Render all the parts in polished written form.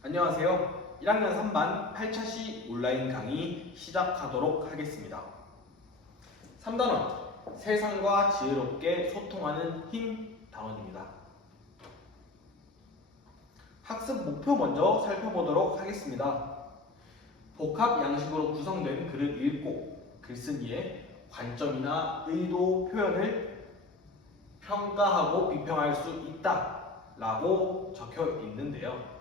안녕하세요. 1학년 3반 8차시 온라인 강의 시작하도록 하겠습니다. 3단원 세상과 지혜롭게 소통하는 힘 단원입니다. 학습 목표 먼저 살펴보도록 하겠습니다. 복합 양식으로 구성된 글을 읽고 글쓴이의 관점이나 의도 표현을 평가하고 비평할 수 있다 라고 적혀 있는데요.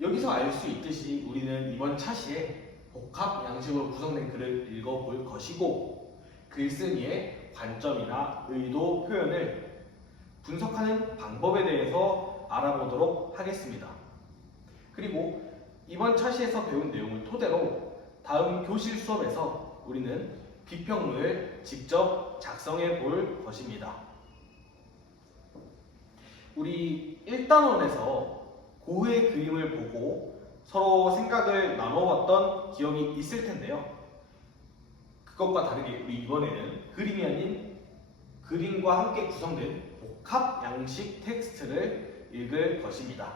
여기서 알 수 있듯이 우리는 이번 차시에 복합 양식으로 구성된 글을 읽어볼 것이고 글쓴이의 관점이나 의도 표현을 분석하는 방법에 대해서 알아보도록 하겠습니다. 그리고 이번 차시에서 배운 내용을 토대로 다음 교실 수업에서 우리는 비평문을 직접 작성해 볼 것입니다. 우리 1단원에서 고흐의 그림을 보고 서로 생각을 나눠봤던 기억이 있을 텐데요. 그것과 다르게 우리 이번에는 그림이 아닌 그림과 함께 구성된 복합 양식 텍스트를 읽을 것입니다.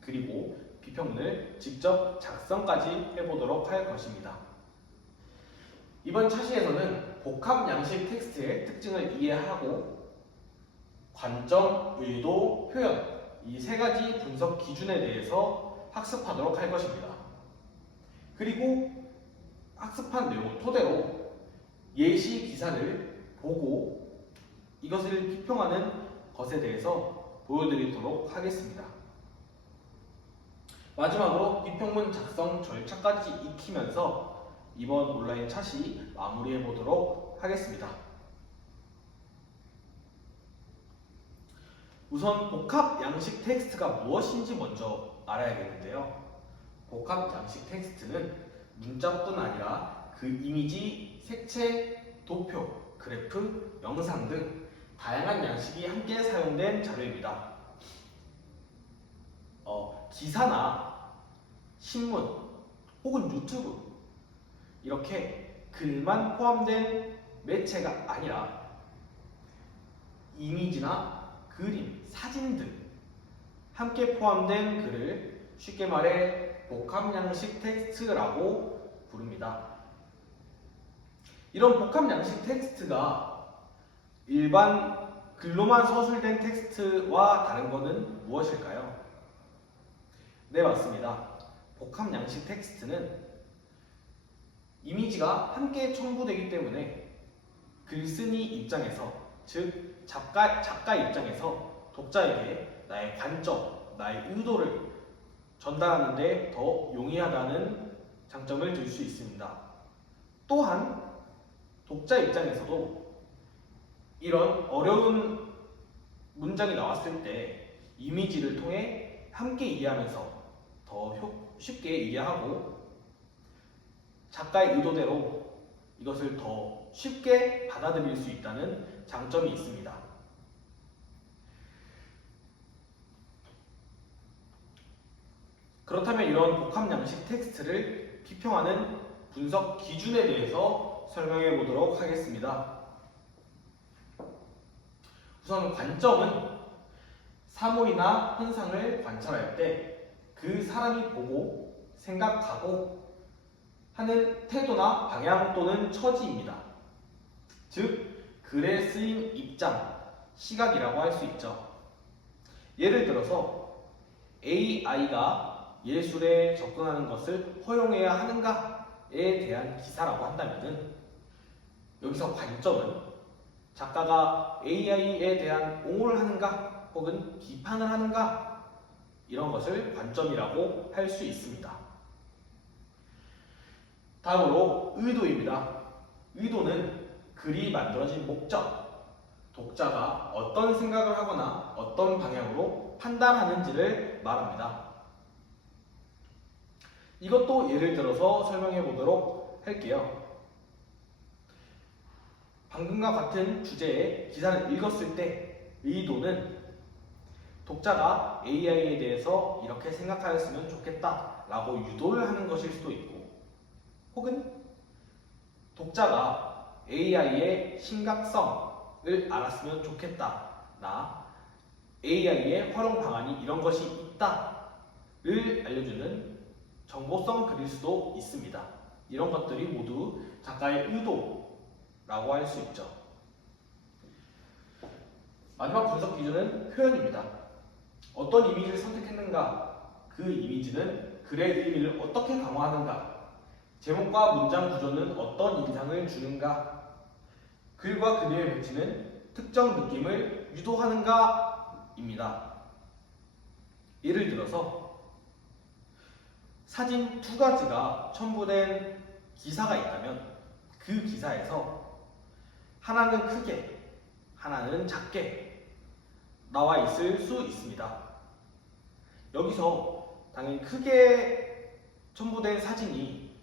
그리고 비평문을 직접 작성까지 해보도록 할 것입니다. 이번 차시에서는 복합 양식 텍스트의 특징을 이해하고 관점, 의도, 표현 이 세 가지 분석 기준에 대해서 학습하도록 할 것입니다. 그리고 학습한 내용을 토대로 예시 기사를 보고 이것을 비평하는 것에 대해서 보여드리도록 하겠습니다. 마지막으로 비평문 작성 절차까지 익히면서 이번 온라인 차시 마무리해 보도록 하겠습니다. 우선 복합 양식 텍스트가 무엇인지 먼저 알아야겠는데요. 복합 양식 텍스트는 문자뿐 아니라 그 이미지, 색채, 도표, 그래프, 영상 등 다양한 양식이 함께 사용된 자료입니다. 기사나 신문 혹은 유튜브 이렇게 글만 포함된 매체가 아니라 이미지나 그림, 사진 등 함께 포함된 글을 쉽게 말해 복합 양식 텍스트라고 부릅니다. 이런 복합 양식 텍스트가 일반 글로만 서술된 텍스트와 다른 것은 무엇일까요? 네, 맞습니다. 복합 양식 텍스트는 이미지가 함께 첨부되기 때문에 글쓴이 입장에서, 즉 작가 입장에서 독자에게 나의 관점, 나의 의도를 전달하는 데 더 용이하다는 장점을 들 수 있습니다. 또한 독자 입장에서도 이런 어려운 문장이 나왔을 때 이미지를 통해 함께 이해하면서 더 쉽게 이해하고 작가의 의도대로 이것을 더 쉽게 받아들일 수 있다는 장점이 있습니다. 그렇다면 이런 복합 양식 텍스트를 비평하는 분석 기준에 대해서 설명해 보도록 하겠습니다. 우선 관점은 사물이나 현상을 관찰할 때 그 사람이 보고 생각하고 하는 태도나 방향 또는 처지입니다. 즉, 글에 쓰인 입장, 시각이라고 할 수 있죠. 예를 들어서 AI가 예술에 접근하는 것을 허용해야 하는가에 대한 기사라고 한다면 여기서 관점은 작가가 AI에 대한 옹호를 하는가 혹은 비판을 하는가 이런 것을 관점이라고 할 수 있습니다. 다음으로 의도입니다. 의도는 글이 만들어진 목적, 독자가 어떤 생각을 하거나 어떤 방향으로 판단하는지를 말합니다. 이것도 예를 들어서 설명해 보도록 할게요. 방금과 같은 주제의 기사를 읽었을 때 의도는 독자가 AI에 대해서 이렇게 생각하였으면 좋겠다 라고 유도를 하는 것일 수도 있고 혹은 독자가 AI의 심각성을 알았으면 좋겠다 나 AI의 활용 방안이 이런 것이 있다를 알려주는 정보성 글일 수도 있습니다. 이런 것들이 모두 작가의 의도라고 할 수 있죠. 마지막 분석 기준은 표현입니다. 어떤 이미지를 선택했는가, 그 이미지는 글의 의미를 어떻게 강화하는가, 제목과 문장 구조는 어떤 인상을 주는가, 글과 그림의 배치는 특정 느낌을 유도하는가입니다. 예를 들어서 사진 두 가지가 첨부된 기사가 있다면 그 기사에서 하나는 크게, 하나는 작게 나와 있을 수 있습니다. 여기서 당연히 크게 첨부된 사진이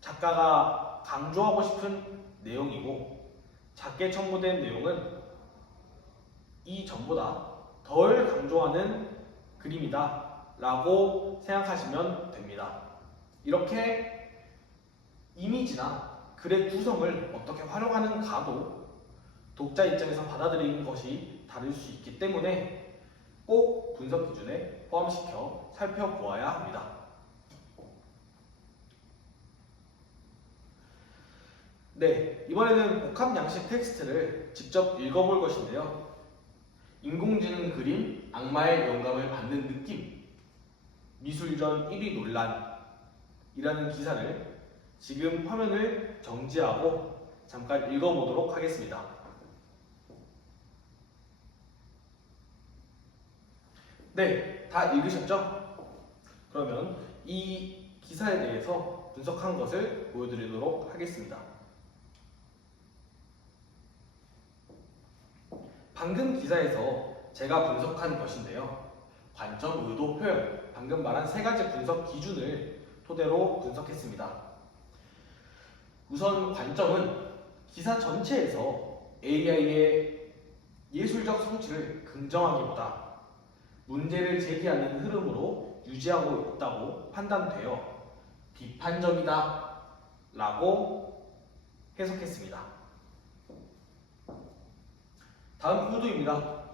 작가가 강조하고 싶은 내용이고, 작게 첨부된 내용은 이 전보다 덜 강조하는 그림이다 라고 생각하시면 됩니다. 이렇게 이미지나 글의 구성을 어떻게 활용하는가도 독자 입장에서 받아들이는 것이 다를 수 있기 때문에 꼭 분석 기준에 포함시켜 살펴보아야 합니다. 네, 이번에는 복합 양식 텍스트를 직접 읽어볼 것인데요. 인공지능 그림, 악마의 영감을 받는 느낌, 미술전 1위 논란이라는 기사를 지금 화면을 정지하고 잠깐 읽어보도록 하겠습니다. 네, 다 읽으셨죠? 그러면 이 기사에 대해서 분석한 것을 보여드리도록 하겠습니다. 방금 기사에서 제가 분석한 것인데요. 관점, 의도, 표현, 방금 말한 세 가지 분석 기준을 토대로 분석했습니다. 우선 관점은 기사 전체에서 AI의 예술적 성취를 긍정하기보다 문제를 제기하는 흐름으로 유지하고 있다고 판단되어 비판적이다 라고 해석했습니다. 다음 의도입니다.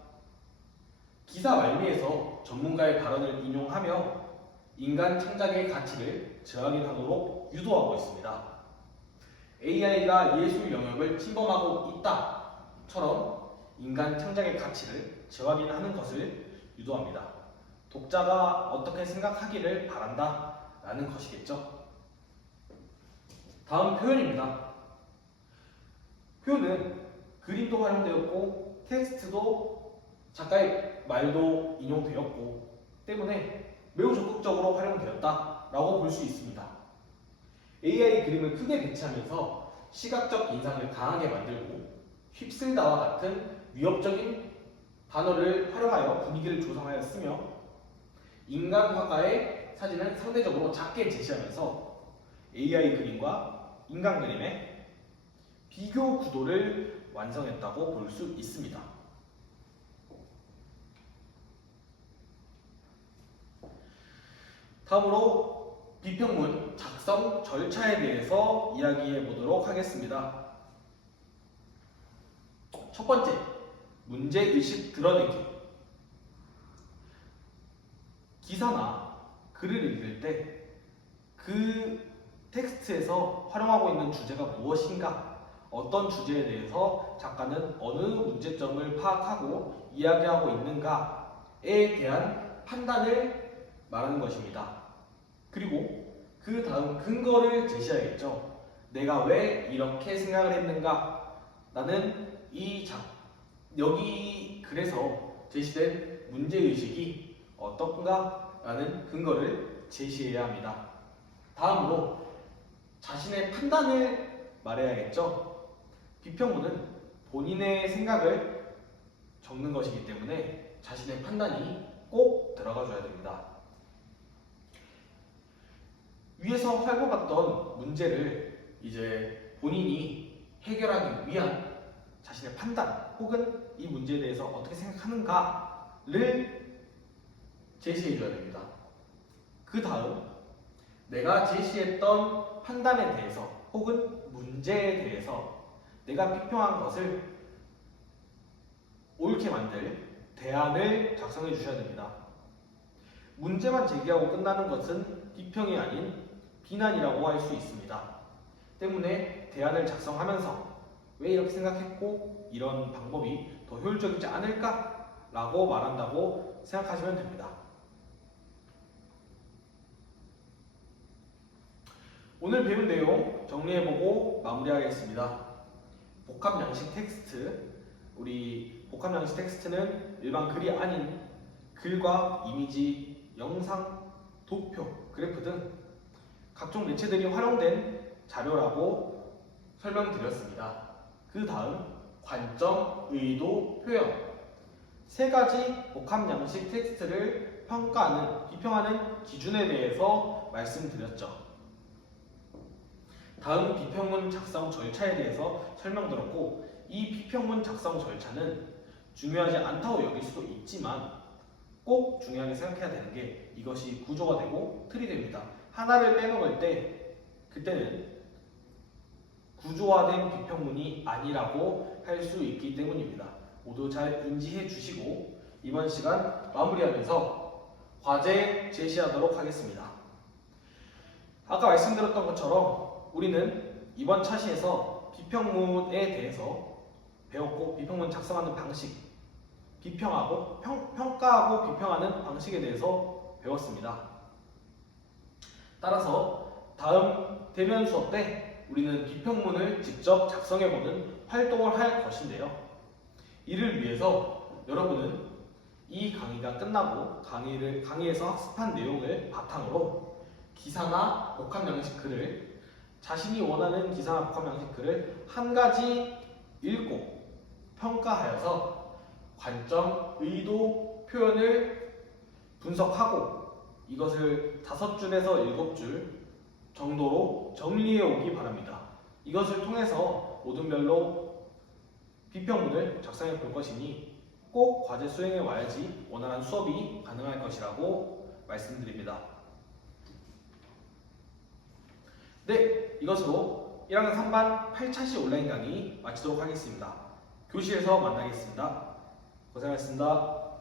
기사 말미에서 전문가의 발언을 인용하며 인간 창작의 가치를 재확인하도록 유도하고 있습니다. AI가 예술 영역을 침범하고 있다처럼 인간 창작의 가치를 재확인하는 것을 유도합니다. 독자가 어떻게 생각하기를 바란다 라는 것이겠죠. 다음 표현입니다. 표현은 그림도 활용되었고 텍스트도 작가의 말도 인용되었고 때문에 매우 적극적으로 활용되었다 라고 볼 수 있습니다. AI 그림을 크게 배치하면서 시각적 인상을 강하게 만들고 휩쓸다와 같은 위협적인 단어를 활용하여 분위기를 조성하였으며, 인간 화가의 사진은 상대적으로 작게 제시하면서 AI 그림과 인간 그림의 비교 구도를 완성했다고 볼 수 있습니다. 다음으로 비평문 작성 절차에 대해서 이야기해 보도록 하겠습니다. 첫 번째, 문제의식 드러내기. 기사나 글을 읽을 때 그 텍스트에서 활용하고 있는 주제가 무엇인가, 어떤 주제에 대해서 작가는 어느 문제점을 파악하고 이야기하고 있는가에 대한 판단을 말하는 것입니다. 그리고 그 다음 근거를 제시해야겠죠. 내가 왜 이렇게 생각을 했는가? 나는 여기 글에서 제시된 문제의식이 어떤가? 라는 근거를 제시해야 합니다. 다음으로 자신의 판단을 말해야겠죠. 비평문은 본인의 생각을 적는 것이기 때문에 자신의 판단이 꼭 들어가줘야 됩니다. 위에서 살펴봤던 문제를 이제 본인이 해결하기 위한 자신의 판단 혹은 이 문제에 대해서 어떻게 생각하는가를 제시해줘야 됩니다. 그 다음 내가 제시했던 판단에 대해서 혹은 문제에 대해서 내가 비평한 것을 옳게 만들 대안을 작성해 주셔야 됩니다. 문제만 제기하고 끝나는 것은 비평이 아닌 비난이라고 할 수 있습니다. 때문에 대안을 작성하면서 왜 이렇게 생각했고 이런 방법이 더 효율적이지 않을까라고 말한다고 생각하시면 됩니다. 오늘 배운 내용 정리해보고 마무리하겠습니다. 복합양식 텍스트, 우리 복합양식 텍스트는 일반 글이 아닌 글과 이미지, 영상, 도표, 그래프 등 각종 매체들이 활용된 자료라고 설명드렸습니다. 그 다음 관점, 의도, 표현 세 가지 복합양식 텍스트를 평가하는, 비평하는 기준에 대해서 말씀드렸죠. 다음 비평문 작성 절차에 대해서 설명드렸고, 이 비평문 작성 절차는 중요하지 않다고 여길 수도 있지만 꼭 중요하게 생각해야 되는 게 이것이 구조가 되고 틀이 됩니다. 하나를 빼먹을 때 그때는 구조화된 비평문이 아니라고 할 수 있기 때문입니다. 모두 잘 인지해 주시고 이번 시간 마무리하면서 과제 제시하도록 하겠습니다. 아까 말씀드렸던 것처럼 우리는 이번 차시에서 비평문에 대해서 배웠고, 비평문 작성하는 방식, 비평하고 평가하고 비평하는 방식에 대해서 배웠습니다. 따라서 다음 대면 수업 때 우리는 비평문을 직접 작성해보는 활동을 할 것인데요. 이를 위해서 여러분은 이 강의가 끝나고 강의에서 학습한 내용을 바탕으로 기사나 복합양식 글을, 자신이 원하는 기사나 복합양식 글을 한 가지 읽고 평가하여서 관점, 의도, 표현을 분석하고 이것을 5줄에서 7줄 정도로 정리해 오기 바랍니다. 이것을 통해서 모든별로 비평문을 작성해 볼 것이니 꼭 과제 수행해 와야지 원활한 수업이 가능할 것이라고 말씀드립니다. 네, 이것으로 1학년 3반 8차시 온라인 강의 마치도록 하겠습니다. 교실에서 만나겠습니다. 고생하셨습니다.